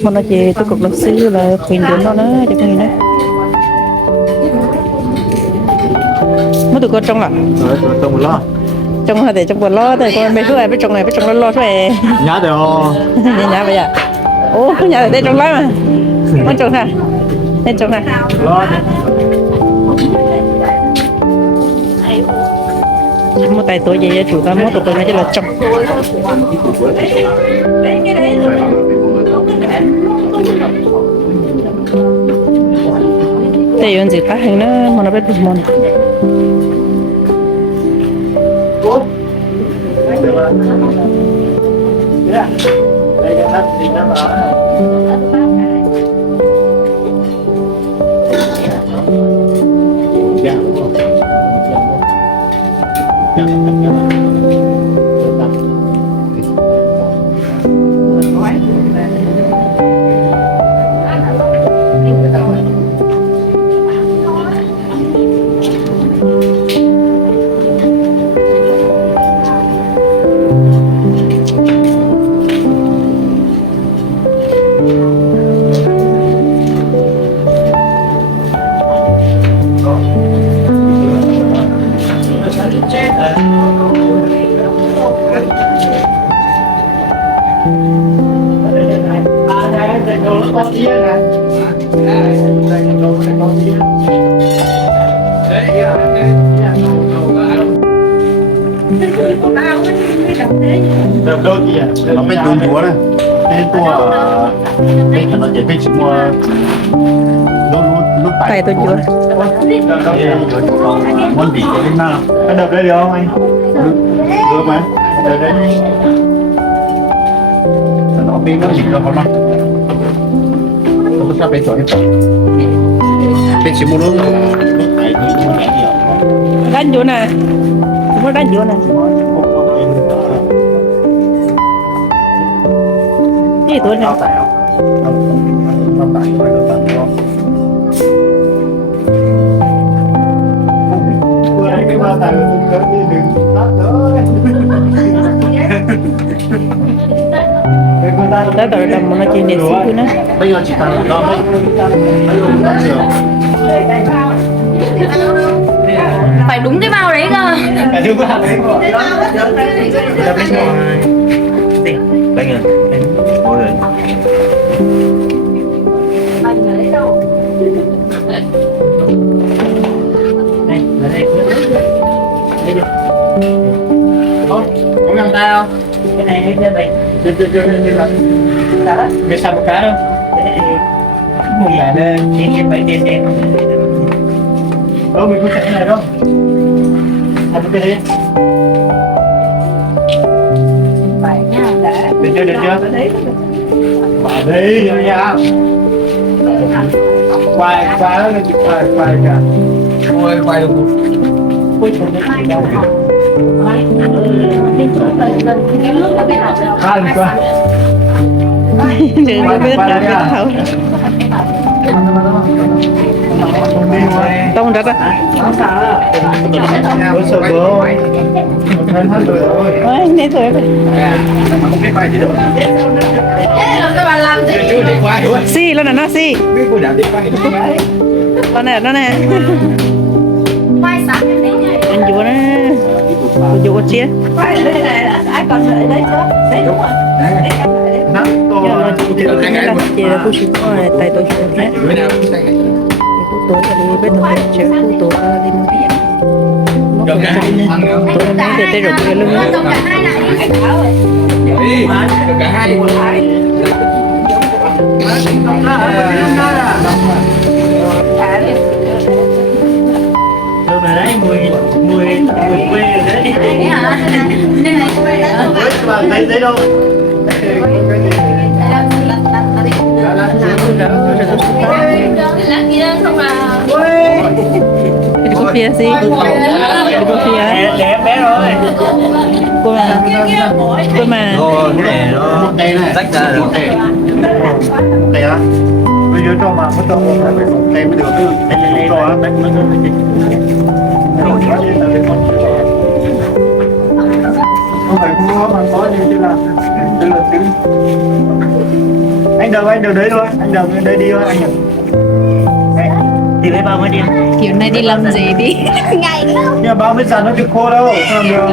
mà nó chỉ tôi cục luật sư là quyền điểm đó nữa cho con gì nữa mất tụi con trong là trong một lo trong hai để trong quần lo thì con mấy thứ này biết trong lo thôi nhá được không nhà bây giờ ô nhà đây trong lắm mà con trong này bên trong này lo một tay tôi vậy chủ ta mua tụi con này là trong đây yon gì khác hơn nữa mà nó biết được món được đôi kia nó bên túi chúa này tên tua bên nó chỉ bên mua lúc lúc tay tôi chưa muốn bị cái nào anh đập đây được không anh được mà được đấy nó bên nó chỉ có con mắt nó sao bên chỗ bên chỉ mua nước đánh vô nè có đánh vô nè gì tôi nè tới từ đầm nó chỉ để xíu nữa bây giờ chỉ cần đó mấy phải đúng cái bao đấy cơ. đây nè ngồi đây Không làm tay không? Cái này cái này cái sao một cá đâu? Một là trên bảy đen đâu mình có chạy này đâu? Làm cái đấy. Phải nha đã. Được chưa? Bỏ đi nha. Quay nó lên quay kìa. Quay được không? Quay không được gì đâu. Ăn qua. đừng có biết là thấu tông rất á có sợ bố ôi nên thôi không biết bài gì đâu xì nó là nó xì con này nó nè Quay sáng cái đấy nhỉ? anh chú nó chú có chia Quay đây này là ai còn đợi đấy chứ? Đấy đúng rồi. giờ nó chỉ được cái là chỉ là cô chỉ có tay tôi chỉ thế cô tôi đi bên ngoài chơi cô tôi đi mua cái nó cũng chơi tôi nói để tay rồi cái lưng Còn cả hai lại đi cảnh cáo rồi. Cả hai rồi đấy mùi quê rồi đấy Đấy hả? Nên là quay đã rồi. thấy đâu cái cô phía gì cái cô phía đẹp bé rồi. cô mà một cây này tách ra được cây á bây giờ cho mà mất đâu phải một cây mới được cái cho á tách mất rồi phải không có như thế là tính. Anh đầu đấy thôi, anh đầu đấy đi thôi anh nhỉ. Đi lấy bao mới đi. Kiểu này đi làm gì đi? Ngày đâu. Nhưng mà bao mới sẵn nó chịu khô đâu, không được.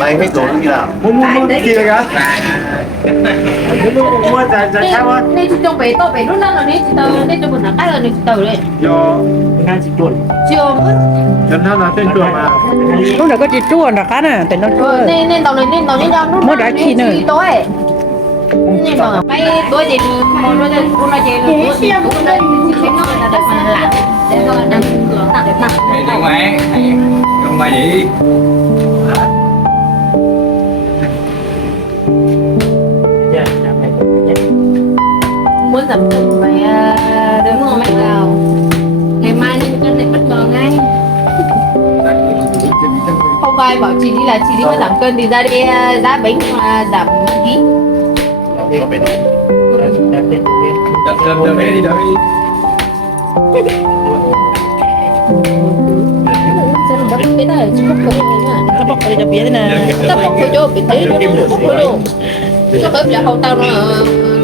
Mày hết rồi như nào? Muốn gì vậy cả? Muốn giải sao á? Nên chị trông bé to bé lúc nào là nên chị tờ nên cho mình là cái là nên chị tờ đấy. Do ngay chỉ chuẩn. Chưa mất. Lần nào là trên trường mà. Lúc nào có chị chuồn là cá nè, tại nó chuồn. Nên tàu này nên tàu nên ra lúc Mới đã khi nữa. tối. Nên tàu mấy tối gì một đôi đây cô nói chị là cô đây chị thấy nó là đẹp mà lạ. Để rồi nằm nặng đẹp nặng. Đừng ngoan, đừng ngoan vậy. Muốn tập trung phải đứng ngồi mạnh vào. Ngày mai nên cân lại bất ngờ ngay. Không ai bảo chị đi là chị đi mà giảm cân thì ra đi giá bánh mà giảm ký. Đợi bé đi, đợi đi. Sao nó biết là chú bóc cười nha. Nó bóc đi cho biết nè. Tao bóc cười cho biết thế nó bóc cười luôn. Cho tới giờ hậu tao nó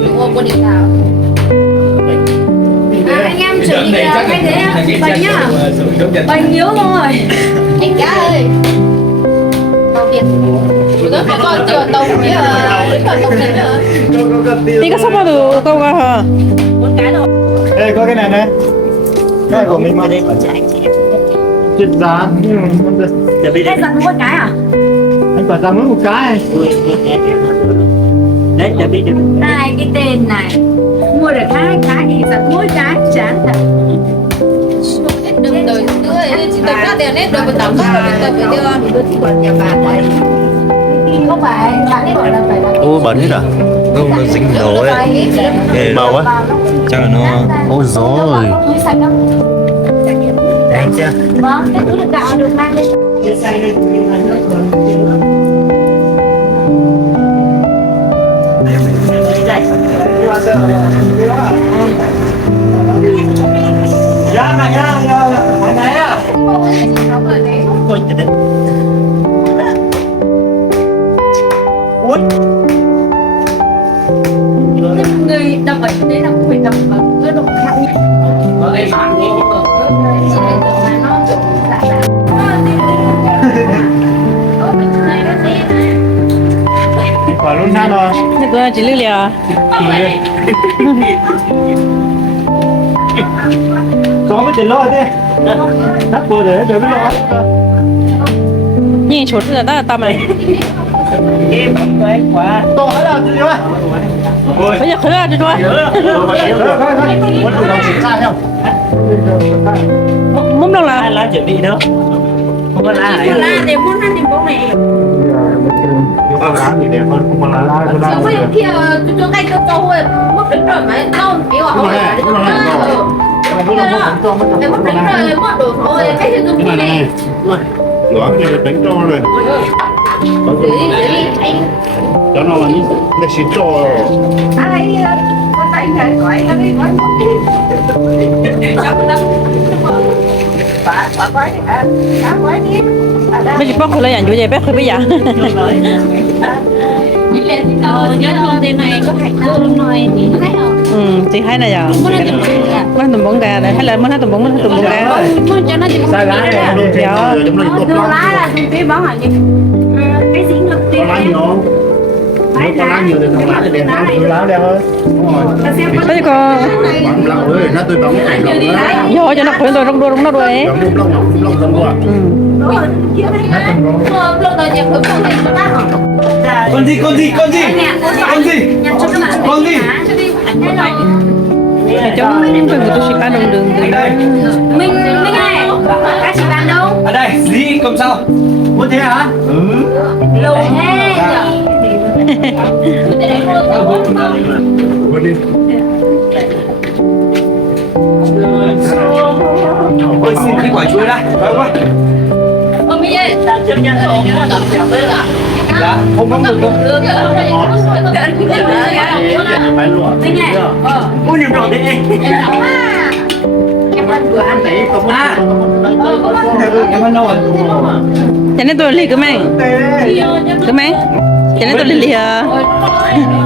đúng không có điện nào. Anh em xử lý cái thế bánh nhá. Bánh nhớ rồi. Anh cá ơi. Tao tiền. Tôi phải coi tiền tàu với còn tàu này nữa. Đi có sắp bao được câu ra hả? Một cái rồi. Đây có cái này này. Cái của mình mà đây có trái. Chết giá. Cái rằng một cái à? Anh quả ra một cái. Đấy, để đi được. Này cái tên này mua được hai cái thì rằng mỗi cái chán thật. Đừng đời tươi chỉ tập ra tiền hết rồi mà tắm ra rồi tập với đưa thì chỉ còn nhà bạn đấy. Không phải bạn ấy bảo là phải là Ô bẩn hết à? Không, nó dính đồ ấy. Ghê màu á. Chắc là nó... Ôi rồi. Anh chưa? Vâng, cái túi được gạo được mang lên. Giá này nhá, này á. Ôi trời đất. Ui. Người đập vậy đấy là phải đập ở cái độ khác nhỉ. Ở đây bạn đi ở chỉ để tưởng là nó kiểu dạ dạ. Quả luôn ha rồi. Nó cứ chỉ lưu lìa. Có mới tiền lo thế. Đắp vô để biết lo. Nhìn chuột là ta tao mày. To hết rồi chứ ơi. Bây giờ khơi ra cho tôi. Muốn thử lòng chính sai không? Mắm đâu là? Lá chuẩn bị đâu? Không có lá này. Lá để muốn ăn thì bông này. Có lá thì đẹp hơn, không có lá. Chứ bây giờ kia tôi cái tôi câu rồi mất đứng rồi mà lâu kiểu hỏi em mất đứng rồi mất đồ thôi cái gì tôi Nhưng mà này, lửa cái này đánh cho rồi. Cho nó là như để xịt cho. ai có tay này gọi nó đi nói bà quái hả cá quái đi Bây giờ bóc khơi lấy ảnh chỗ gì bé khơi bây giờ. nhớ thông tin này có hạt đâu luôn rồi thì thấy không Chị thấy này giờ. Mới tụm bóng gà này, hay là mới thấy tụm bóng gà rồi. muốn cho nó chỉ Sai lá này. Dạ. lá là dùng tí bóng hả nhỉ cái gì ngập Có lá nhiều. Nếu có lá nhiều thì thằng lá thì đẹp hơn. Lá đẹp hơn. Bây giờ có Bóng lậu ơi, nó tôi bóng cảnh lậu đó. do cho nó khơi rồi trong nó đuôi ấy. Bóng lông giống quá. Con gì? Con gì? Con gì? Chúng tôi chỉ ăn đường mình này các chị bạn đâu Ở đây, gì? Cầm sau. Muốn thế hả? lâu thế Ôi, xin cái quả chuối đây. Phải quá. bây giờ Dạ, không có được đâu. Phải luôn. Ôi nhiều rồi đấy. Em ăn đâu rồi? Cho nên tôi lì cơ mang. Cơ mang. Cho nên tôi lì à.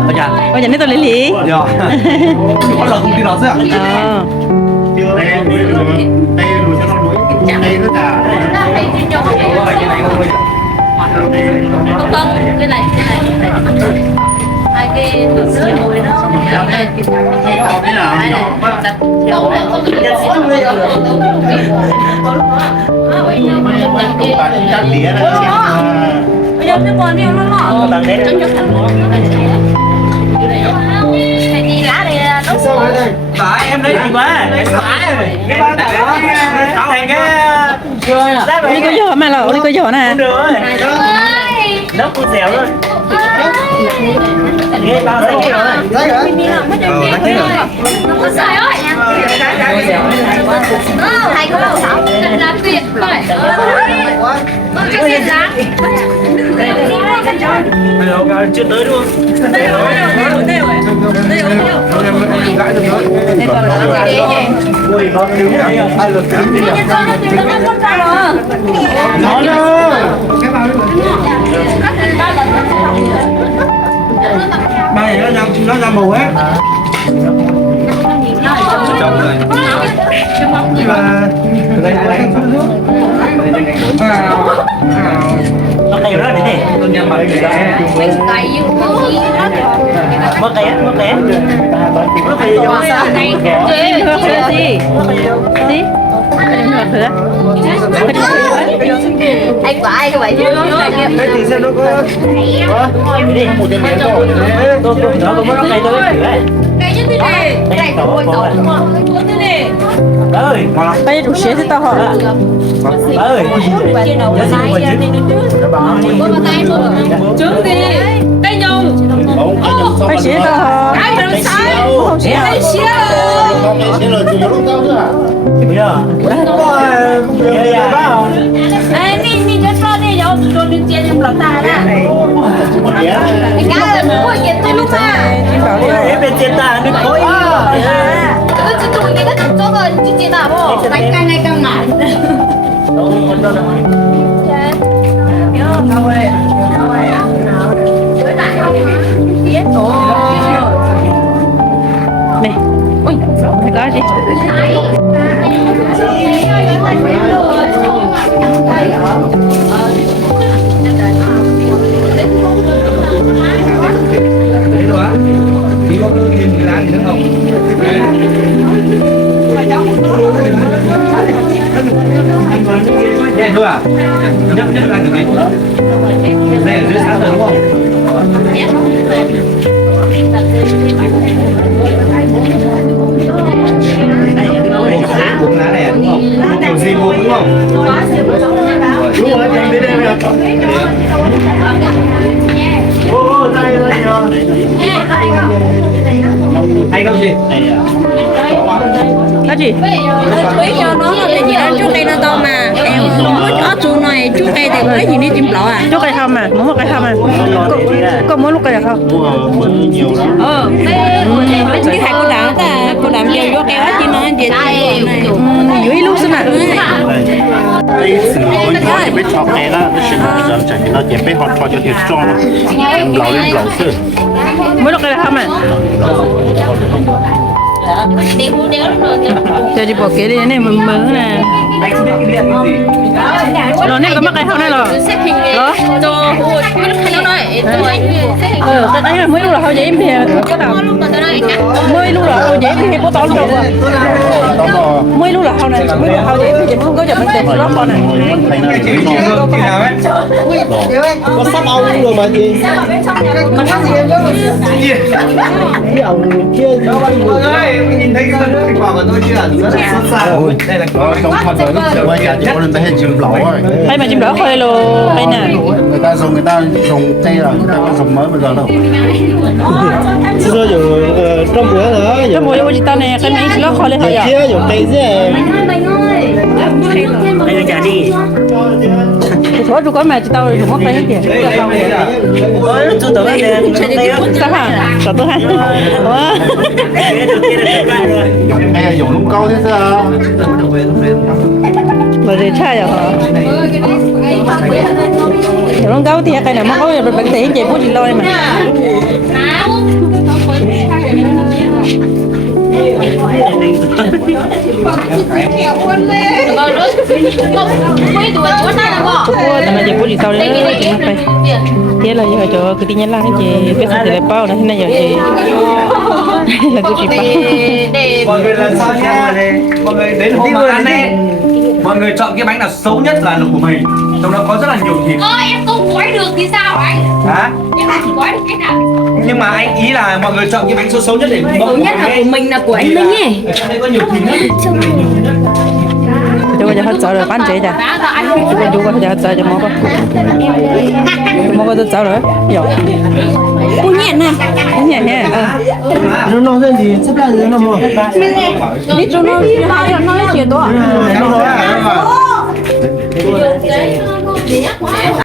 Ở nhà. Cho nên tôi lì. Dạ. Có lần không đi đó sao? Đây lùi cho nó lùi. Đây nó là. Cái này. Hai cái sữa mùi nó. Cái nào nhỏ. Chắc đĩa là Bây giờ cái con điêu nó lọ. Cái gì lá này nó Sao vậy đây? Phải em lấy gì quá? Cái ba tải đó. Tạo thành cái Đi có giỏ mà là đi có giỏ nè. được rồi. Nó cũng dẻo thôi. Nghe bao giấy kia rồi. Đấy hả? có sợi ơi. Hay có đầu sáu làm việc vậy. Cho tiền giá. Chưa tới đúng không? Ui, nó đứng đây. Ai lực đứng đi. Nó đâu. Ba này nó ra màu hết. Trong rồi. Nó đầy rất đấy. Tôi nhầm mà Mình cày như cái gì đó. mất té. Mất cái gì Gì? Anh của ai vậy chứ? Cái thì sao nó có đi một cái miếng thôi. Tôi mất cái tôi Cái như thế này. Cái của tôi sống đúng không? Cái thế này. ơi, Bây giờ xe thì tao hỏi. ơi. Trứng gì? Cây nhung. Bây xe tao hỏi. Ai làm sao? Không xe. Cây xía rồi. Con này sẽ là chủ yếu lúc tao nữa à? Bây giờ. Ê, đi cho con đi, cho đi chia trong lòng ta đó. Cái cá là mua tiền tôi lúc mà. Em bên trên ta nó có ý. Tôi chỉ tụi cái đó cho rồi, chỉ chỉ nào bộ. Bánh canh này căng ngại. Này. Ui, phải có gì? Đấy rồi á. Chỉ có thêm cái lá gì nữa không? Đây thôi à? Nhấp ra cái này. Đây là dưới sáng rồi đúng không? Cuốn lá này đúng không? Kiểu gì một đúng không? Đúng rồi, anh đến đây nè. Ô, đây rồi. Hay không gì? Có gì? Quý cho nó là gì đó, trước đây nó to mà. Em có chó chú này, trước đây thì có gì đi chim lọ à? Chút cây không mà, muốn một cây không mà. Có muốn lúc cây được không? Mua nhiều lắm. Cái hai cô đảm đều vô keo hết chị nói chị này. Dưới lúc xem nào. Đây sử dụng nó chỉ biết chọc này là nó sẽ nó chẳng nó chỉ biết họ cho thiệt cho nó. Lão sư. Mới lúc cây được không mà? Giờ đi bỏ kế đi này mừng mừng nè. Anh không biết cái điện cái gì? Rồi này có mắc cây không này rồi? Đó. Cái đấy là mới lúc là hơi dễ thì có nào mới lúc là hơi dễ thì có to lúc đâu à? Mới lúc là hơi này mới lúc hơi dễ thì không có chậm mình tìm nó con này. Cái chuyện gì nào ấy? có sắp ông rồi mà gì? Mà có gì đâu? Cái ông kia gì? Mọi người, nhìn thấy cái thành quả của tôi chưa? Rất là sẵn sàng. Đây là Trong thật rồi lúc trước bây giờ chỉ có lên tới hết chim lẩu rồi. Hay mà chim đỏ khơi luôn hay nè. Người ta dùng cây rồi, người ta có dùng mới bây giờ đâu. Xưa rồi trong bữa nữa. Trong buổi vô chị ta nè, cái mấy lót khơi lên thôi à? Kia dùng cây gì? Đây là trả đi. Thì thôi trụ con mẹ chỉ tao được mất phải hết kìa. Sao hả? Sao tôi hả? Mẹ dùng lúc câu thế sao? Rồi để trai rồi hả? Lúc câu thì cái này mà có bạn thấy chị bố chị lôi mà. Tao là chị bố chị tao đấy chị mất phải. Thế là giờ cho cái tin nhắn lại chị cái sao thì lại bao này này giờ chị là tôi chị bao. Mọi người là sao nhá? Mọi người đến hôm mà ăn ấy, mọi người chọn cái bánh nào xấu nhất là của mình. Trong đó có rất là nhiều thịt. Em không gói được thì sao anh? Hả? Em chỉ gói được cái nào? Nhưng mà anh ý là mọi người chọn cái bánh xấu nhất để Xấu nhất là của mình, là của anh Minh ấy. Trong đây có nhiều thịt nhất. Chú có cho hết sợ rồi bán chế chả? Chú có cho hết sợ cho mò con. Mò con tôi sợ rồi. Rồi. Cô nhện nè. Cũng nhẹ nhẹ. Nó nói cái gì? Sắp ra rồi nó mua. Biết cho nó nói chuyện đó. Nó nói à?